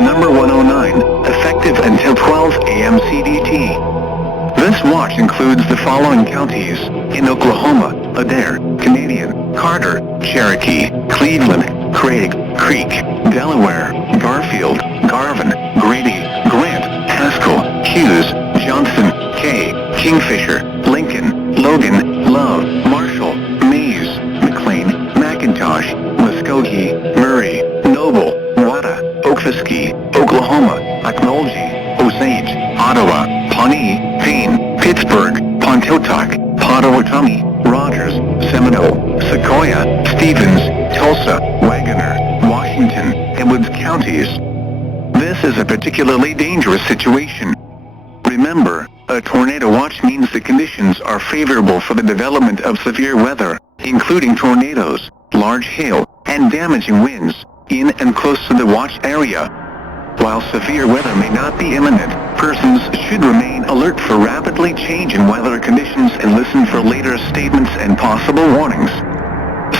number 109, effective until 12 a.m. CDT. This watch includes the following counties: in Oklahoma, Adair, Canadian, Carter, Cherokee, Cleveland, Craig, Creek, Delaware, Garfield, Garvin, Grady, Grant, Haskell, Hughes, Johnson, Kay, Kingfisher, Lincoln, Logan, Love, Marshall, Mays, McLean, McIntosh, Muskogee, Murray, Noble, Wada, Okfuskee, Oklahoma, Okmulgee, Osage, Ottawa, Pawnee, Payne, Pittsburgh, Pontotoc, Potawatomi, Rogers, Seminole, Sequoia, Stevens, Tulsa, Wagoner, Washington, and Woods counties. This is a particularly dangerous situation. Remember, a tornado watch means the conditions are favorable for the development of severe weather, including tornadoes, large hail, and damaging winds, in and close to the watch area. While severe weather may not be imminent, persons should remain alert for rapidly changing weather conditions and listen for later statements and possible warnings.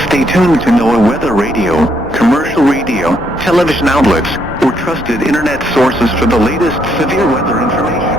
Stay tuned to NOAA weather radio, commercial radio, television outlets, or trusted internet sources for the latest severe weather information.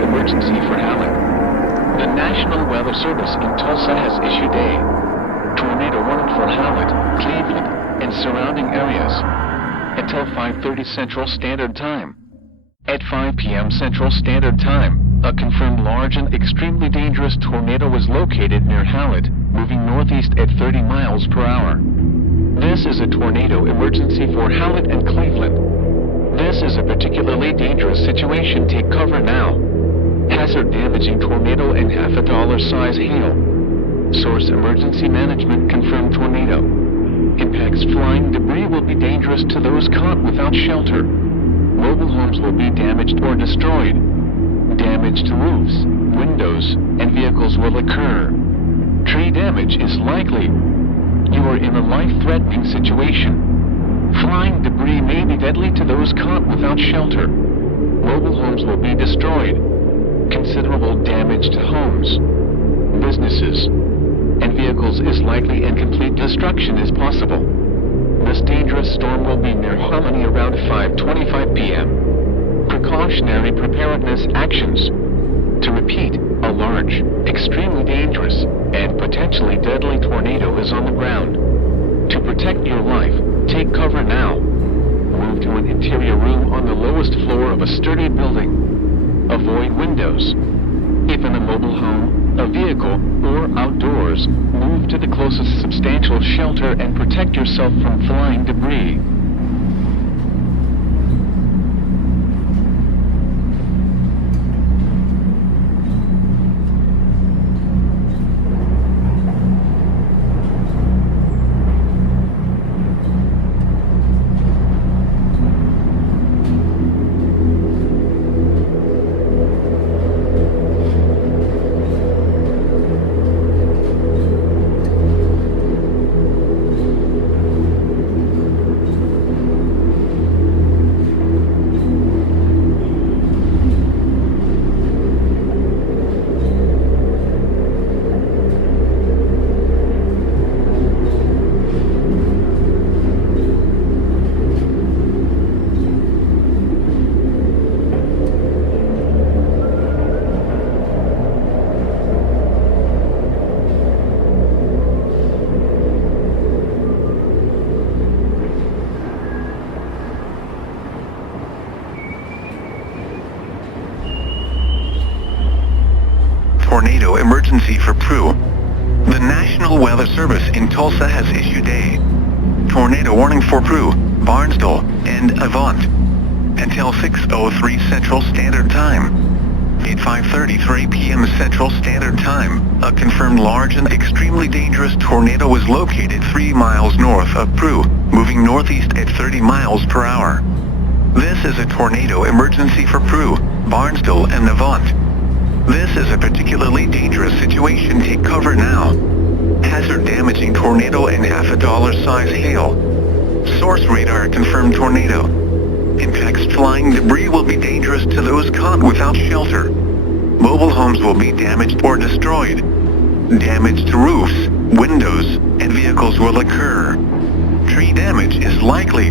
Emergency for Halleck. The National Weather Service in Tulsa has issued a tornado warning for Halleck, Cleveland, and surrounding areas until 5:30 Central Standard Time. At 5 p.m. Central Standard Time, a confirmed large and extremely dangerous tornado was located near Halleck, moving northeast at 30 miles per hour. This is a tornado emergency for Halleck and Cleveland. This is a particularly dangerous situation. Take cover now. Hazard damaging tornado and $50 size hail. Source emergency management confirmed tornado. Impacts flying debris will be dangerous to those caught without shelter. Mobile homes will be damaged or destroyed. Damage to roofs, windows, and vehicles will occur. Tree damage is likely. You are in a life-threatening situation. Flying debris may be deadly to those caught without shelter. Mobile homes will be destroyed. Considerable damage to homes, businesses, and vehicles is likely, and complete destruction is possible. This dangerous storm will be near Harmony around 5:25 p.m. Precautionary preparedness actions. To repeat, a large, extremely dangerous, and potentially deadly tornado is on the ground. To protect your life, take cover now. Move to an interior room on the lowest floor of a sturdy building. Avoid windows. If in a mobile home, a vehicle, or outdoors, move to the closest substantial shelter and protect yourself from flying debris. Tornado emergency for Prue. The National Weather Service in Tulsa has issued a tornado warning for Prue. Barnsdall, and Avant. Until 6:03 Central Standard Time. At 5:33 p.m. Central Standard Time, a confirmed large and extremely dangerous tornado was located 3 miles north of Prue, moving northeast at 30 miles per hour. This is a tornado emergency for Prue, Barnsdall, and Avant. This is a particularly dangerous situation. Take cover now. Hazard damaging tornado and $50 size hail. Source radar confirmed tornado. Impacts flying debris will be dangerous to those caught without shelter. Mobile homes will be damaged or destroyed. Damage to roofs, windows, and vehicles will occur. Tree damage is likely.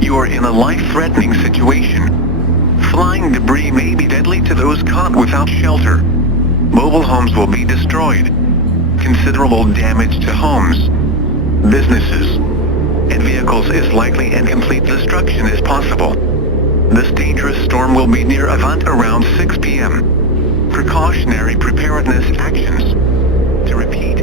You are in a life-threatening situation. Flying debris may be deadly to those caught without shelter. Mobile homes will be destroyed. Considerable damage to homes, businesses, and vehicles is likely, and complete destruction is possible. This dangerous storm will be near Avant around 6 p.m. Precautionary preparedness actions. To repeat,